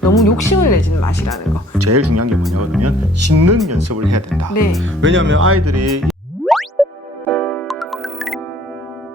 너무 욕심을 내지는 마시라는 거. 제일 중요한 게 뭐냐 그러면 씹는 연습을 해야 된다. 네. 왜냐하면 아이들이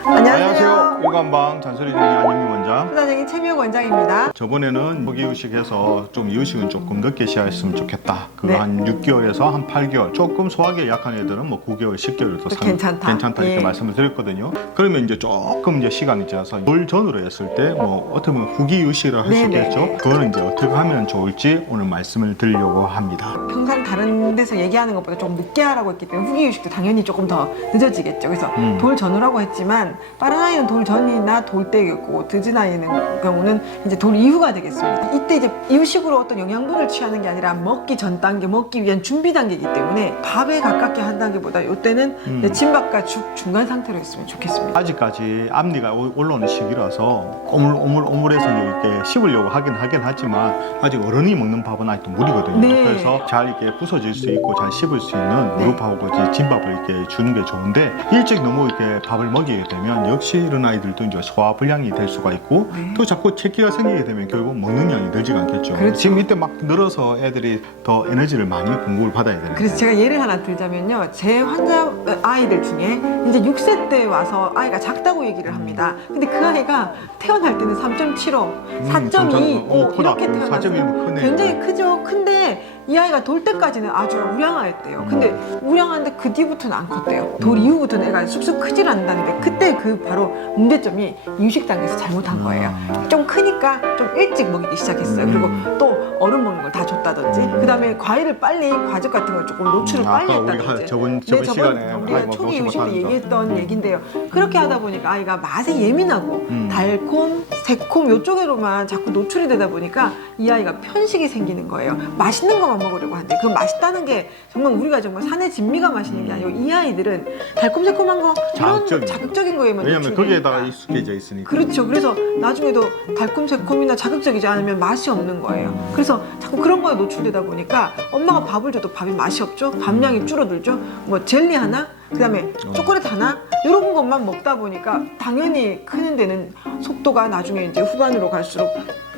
안녕하세요. 일관방 잔소리 중의 안영미 원장. 부사장님 최미호 원장입니다. 저번에는 포기의식해서 좀 이의식은 조금 늦게 시작했으면 좋겠다. 그거 네. 한 6개월에서 한 8개월. 조금 소화기에 약한 애들은 뭐 9개월, 10개월도 괜찮다. 이렇게 예. 말씀을 드렸거든요. 그러면 이제 조금 이제 시간이 지나서 물 전후로 했을 때 뭐 어떻게 보면 후기의식이라 할 수 있겠죠. 그거는 이제 어떻게 하면 좋을지 오늘 말씀을 드리려고 합니다. 평상 다른 데서 얘기하는 것보다 좀 늦게 하라고 했기 때문에 후기의식도 당연히 조금 더 늦어지겠죠. 그래서 돌 전후라고 했지만 빠른 아이는 돌 전이나 돌 때겠고 늦은 아이는 경우는 이제 돌 이후가 되겠습니다. 이때 이제 이유식으로 어떤 영양분을 취하는 게 아니라 먹기 전 단계, 먹기 위한 준비 단계이기 때문에 밥에 가깝게 한 단계보다 이때는 이제 진밥과 죽 중간 상태로 했으면 좋겠습니다. 아직까지 앞니가 올라오는 시기라서 오물오물해서 이렇게 씹으려고 하긴 하지만 아직 어른이 먹는 밥은 아직도 무리거든요. 네. 그래서 잘 이렇게 부서질 수 있고 잘 씹을 수 있는 무릎하고 진밥을 이렇게 주는 게 좋은데 일찍 너무 이렇게 밥을 먹이게 되면 역시 이런 아이들도 이제 소화불량이 될 수가 있고 또 자꾸 체기가 생기게 되면 결국 먹는 양이 늘지가 않겠죠. 그렇죠. 지금 이때 막 늘어서 애들이 더 에너지를 많이 공급을 받아야 되는데. 그래서 제가 예를 하나 들자면요. 제 환자 아이들 중에 이제 6세 때 와서 아이가 작다고 얘기를 합니다. 근데 그 아이가 태어날 때는 3.75, 4.2 이렇게 태어났어요. 4.2면 크네요. 굉장히 크죠. 근데 이 아이가 돌 때까지는 아주 우량하였대요. 근데 우량한데 그 뒤부터는 안 컸대요. 돌 이후부터는 애가 쑥쑥 크질 않는다는데 그때 그 바로 문제점이 이유식 단계에서 잘못한 거예요. 좀 크니까 좀 일찍 먹이기 시작했어요. 그리고 또 얼음 먹는 걸 다 줬다든지 그 다음에 과일을 빨리 과즙 같은 걸 조금 노출을 빨리 아까 우리가 했다든지 저번 시간에 우리가 초기 이유식 때 거. 얘기했던 얘긴데요. 그렇게 하다 보니까 아이가 맛에 예민하고 달콤, 새콤 이쪽으로만 자꾸 노출이 되다 보니까 이 아이가 편식이 생기는 거예요. 맛있는 것만 먹으려고 하는데 그 맛있다는 게 정말 우리가 정말 산의 진미가 맛있는 게 아니고 이 아이들은 달콤새콤한 거 이런 자극적인 거에만 왜냐면 노출되니까. 거기에다가 익숙해져 있으니까. 그렇죠. 그래서 나중에도 달콤새콤이나 자극적이지 않으면 맛이 없는 거예요. 그래서 자꾸 그런 거에 노출되다 보니까 엄마가 밥을 줘도 밥이 맛이 없죠. 밥량이 줄어들죠. 뭐 젤리 하나, 그 다음에 초콜릿 하나 이런 것만 먹다 보니까 당연히 크는 데는 속도가 나중에 이제 후반으로 갈수록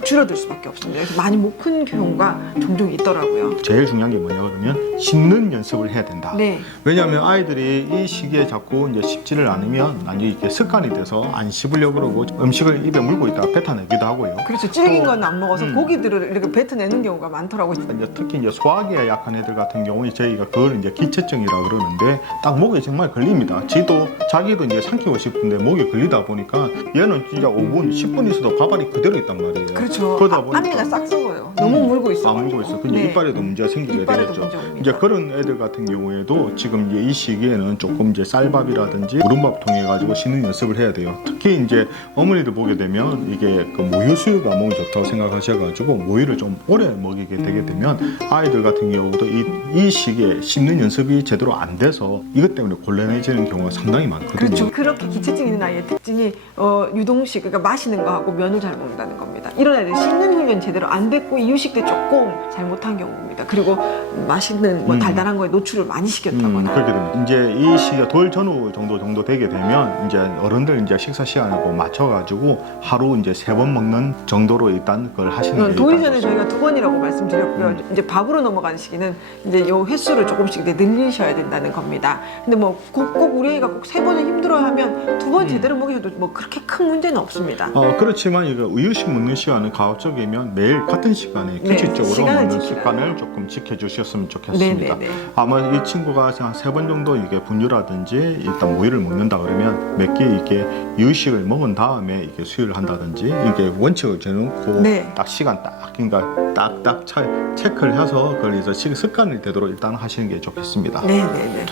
줄어들 수밖에 없습니다. 그래서 많이 못 큰 경우가 종종 있더라고요. 제일 중요한 게 뭐냐 그러면 씹는 연습을 해야 된다. 네. 왜냐하면 아이들이 이 시기에 자꾸 이제 씹지를 않으면 나중에 이렇게 습관이 돼서 안 씹으려고 그러고 음식을 입에 물고 있다가 뱉어내기도 하고요. 그렇죠. 질긴 건 안 먹어서 고기들을 이렇게 뱉어내는 경우가 많더라고요. 이제 특히 이제 소화기에 약한 애들 같은 경우에 저희가 그걸 이제 기체증이라고 그러는데 딱 목에 정말 걸립니다. 자기도 이제 삼키고 싶은데 목에 걸리다 보니까 얘는 진짜 5분, 10분 있어도 밥알이 그대로 있단 말이에요. 그렇죠. 그러다 보니까 앞니가 싹 썩어요. 너무 물고 있어. 안 물고 있어. 근데 이빨에도 문제가 생기게 이빨에도 되겠죠. 문제 옵니다. 이제 그런 애들 같은 경우에도 지금 이제 이 시기에는 조금 이제 쌀밥이라든지 무름밥 통해 가지고 씹는 연습을 해야 돼요. 특히 이제 어머니들 보게 되면 이게 그 모유 수유가 몸에 좋다고 생각하셔가지고 모유를 좀 오래 먹이게 되게 되면 아이들 같은 경우도 이 시기에 씹는 연습이 제대로 안 돼서 이것 때문에 곤란해지는 경우가 상당히 많거든요. 그렇죠. 그렇게 기체증 있는 아이의 특징이 유동식, 그러니까 마시는 거하고 면을 잘 먹는다는 겁니다. 이런 아이들 씹는 훈련 제대로 안 됐고 이유식 때 조금 잘못한 경우입니다. 그리고 맛있는 뭐 달달한 거에 노출을 많이 시켰다거나. 그렇게 됩니다. 이제 이 시기가 돌 전후 정도 되게 되면 이제 어른들 이제 식사 시간하고 맞춰가지고 하루 이제 3번 먹는 정도로 일단 그걸 하시는 게 돌 전에 저희가 2번이라고 말씀드렸고요. 이제 밥으로 넘어가는 시기는 이제 요 횟수를 조금씩 늘리셔야 된다는 겁니다. 근데 뭐 꼭 우리 애가 꼭 3번을 힘들어하면 2번 제대로 먹이셔도 뭐 그렇게 큰 문제는 없습니다. 그렇지만 이거 우유식 먹는 시간은 가급적이면 매일 같은 시간에 규칙적으로 먹는 습관을 조금 지켜주셨으면 좋겠습니다. 네네네. 아마 이 친구가 한 3번 정도 이게 분유라든지 일단 모유를 먹는다 그러면 몇 개 이렇게 유식을 먹은 다음에 이렇게 수유를 한다든지 이게 원칙을 정해놓고 딱 시간 그러니까 딱딱 체크를 해서 그걸 이제 습관이 되도록 일단 하시는 게 좋겠습니다. 네네네.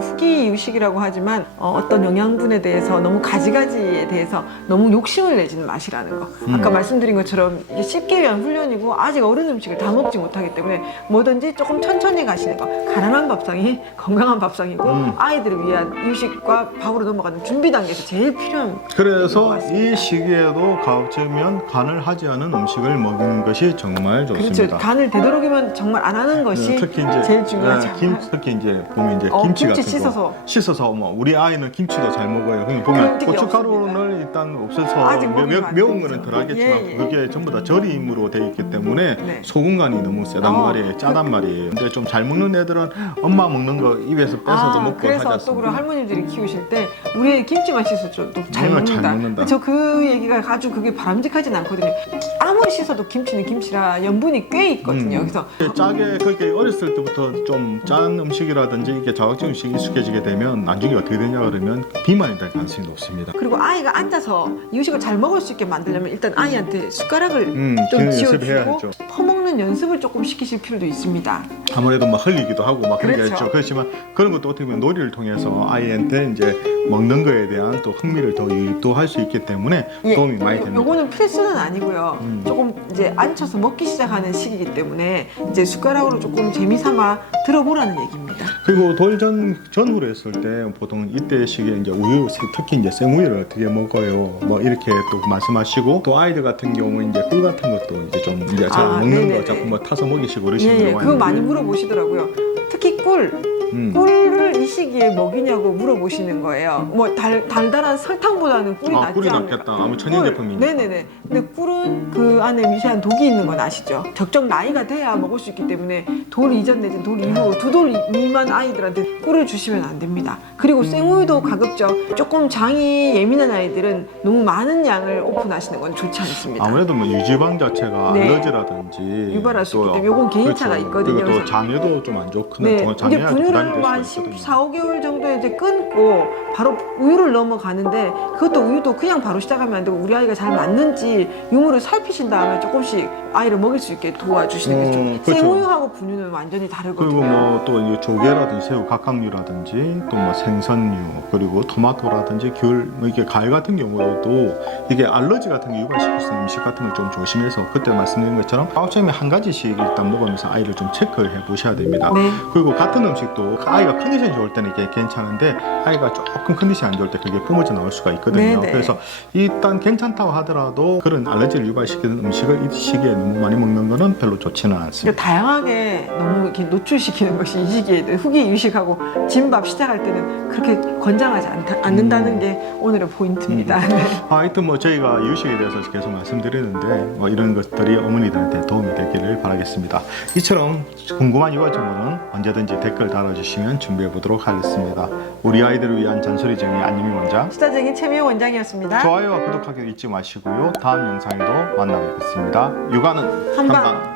후기 이유식이라고 하지만 어떤 영양분에 대해서 너무 가지가지에 대해서 너무 욕심을 내지는 마시라는 거. 아까 말씀드린 것처럼 이게 씹기 위한 훈련이고 아직 어른 음식을 다 먹지 못하기 때문에 뭐든지 조금 천천히 가시는 거. 가난한 밥상이 건강한 밥상이고 아이들을 위한 이유식과 밥으로 넘어가는 준비 단계에서 제일 필요한. 그래서 이 시기에도 가급적이면 간을 하지 않은 음식을 먹는 것이 정말 좋습니다. 그렇죠. 간을 되도록이면 정말 안 하는 것이 특히 이제 제일 중요하죠. 특히 이제 보면 이제 김치 김치 같은 거 씻어서 씻어서 뭐 우리 아이는 김치도 잘 먹어요. 그냥 보면 그런 적이 고춧가루를 일단 없어서 아직 먹이면 안 매운 되죠. 거는 덜 하겠지만 예, 예. 그게 전부 다 절임으로 되어 있기 때문에 네. 소금간이 너무 세단 말이에요. 짜단 말이에요. 근데 좀 잘 먹는 애들은 엄마 먹는 거 입에서 뺏어서 먹고 그래서 하지 또 그런 않습니까? 할머님들이 키우실 때 우리 애 김치 맛있어 또잘 잘 먹는다. 먹는다. 저 그 얘기가 아주 그게 바람직하진 않거든요. 아무리 씻어도 김치는 김치라 염분이 꽤 있거든요. 그래서 짜게 그렇게 어렸을 때부터 좀 짠 음식이라든지 이게 자극적 음식이 익숙해지게 되면 나중에 어떻게 되냐 그러면 비만이 될 가능성이 높습니다. 그리고 아이가 앉아서 이유식을 잘 먹을 수 있게 만들려면 일단 아이한테 숟가락을 좀 기능 연습을 해야 쥐어주고 하죠. 퍼먹는 연습을 조금 시키실 필요도 있습니다. 아무래도 막 흘리기도 하고 막 그런 게 그렇죠. 있죠. 그렇지만 그런 것도 어떻게 보면 놀이를 통해서 아이한테 이제 먹는 거에 대한 또 흥미를 더 유도할 수 있기 때문에 도움이 많이 됩니다. 요거는 필수는 아니고요. 조금 이제 앉혀서 먹기 시작하는 시기이기 때문에 이제 숟가락으로 조금 재미삼아 들어보라는 얘기입니다. 그리고 전후로 했을 때 보통 이때 시기에 이제 우유, 특히 이제 생우유를 어떻게 먹어요. 뭐 이렇게 또 말씀하시고 또 아이들 같은 경우 이제 꿀 같은 것도 이제 좀 이제 잘 먹는 네네네. 거 자꾸 뭐 타서 먹이시고 그러시는 경우가 그거 많이 있는데 물어보시더라고요. 특히 꿀을 이 시기에 먹이냐고 물어보시는 거예요. 뭐 달달한 설탕보다는 꿀이 낫지 꿀이 않을까? 낫겠다. 아무 천연 제품이니까. 네네네. 근데 꿀은 그 안에 미세한 독이 있는 건 아시죠? 적정 나이가 돼야 먹을 수 있기 때문에 돌 이전 내진 돌 이후 2돌 미만 아이들한테 꿀을 주시면 안 됩니다. 그리고 생우유도 가급적 조금 장이 예민한 아이들은 너무 많은 양을 오픈하시는 건 좋지 않습니다. 아무래도 뭐 유지방 자체가 네. 알러지라든지 유발할 수 있기 또 때문에 요건 개인차가 있거든요. 그리고 또 그래서 장애도 좀 안 좋거든요. 네, 이제 장애가 부담이 분유를 될 한 수가 있거든요. 14, 5개월 정도에 이제 끊고 바로 우유를 넘어가는데 그것도 우유도 그냥 바로 시작하면 안 되고 우리 아이가 잘 맞는지 유무를 살피신 다음에 조금씩 아이를 먹일 수 있게 도와주시는 게 좀 그렇죠. 생우유하고 분유는 완전히 다르거든요. 그리고 뭐 또 조개라든지 새우, 각각류라든지 또 뭐 생선류 그리고 토마토라든지 귤 뭐 이게 과일 같은 경우도 이게 알러지 같은 게 유발시킬 수 있는 음식 같은 걸 좀 조심해서 그때 말씀드린 것처럼 아홉점에 한 가지씩 일단 먹으면서 아이를 좀 체크해 보셔야 됩니다. 네. 그리고 같은 음식도 아이가 컨디션이 좋을 때는 이게 괜찮은데 아이가 조금 컨디션이 안 좋을 때 그게 뿜어져 나올 수가 있거든요. 네네. 그래서 일단 괜찮다고 하더라도 그런 알러지를 유발시키는 음식을 이 시기에 너무 많이 먹는 거는 별로 좋지는 않습니다. 그러니까 다양하게 너무 이렇게 노출시키는 것이 이 시기에 후기 유식하고 진밥 시작할 때는 그렇게 권장하지 않는다는 게 오늘의 포인트입니다. 네. 하여튼 뭐 저희가 이유식에 대해서 계속 말씀드리는데 뭐 이런 것들이 어머니들한테 도움이 되기를 바라겠습니다. 이처럼 궁금한 유아 정보는 언제든지 댓글 달아주시면 준비해 보도록 하겠습니다. 우리 아이들을 위한 잔소리쟁이 안유미 원장, 수다쟁이 최미호 원장이었습니다. 좋아요와 구독하기 잊지 마시고요. 다음 영상에도 만나 뵙겠습니다. 육아는 한방. 한방.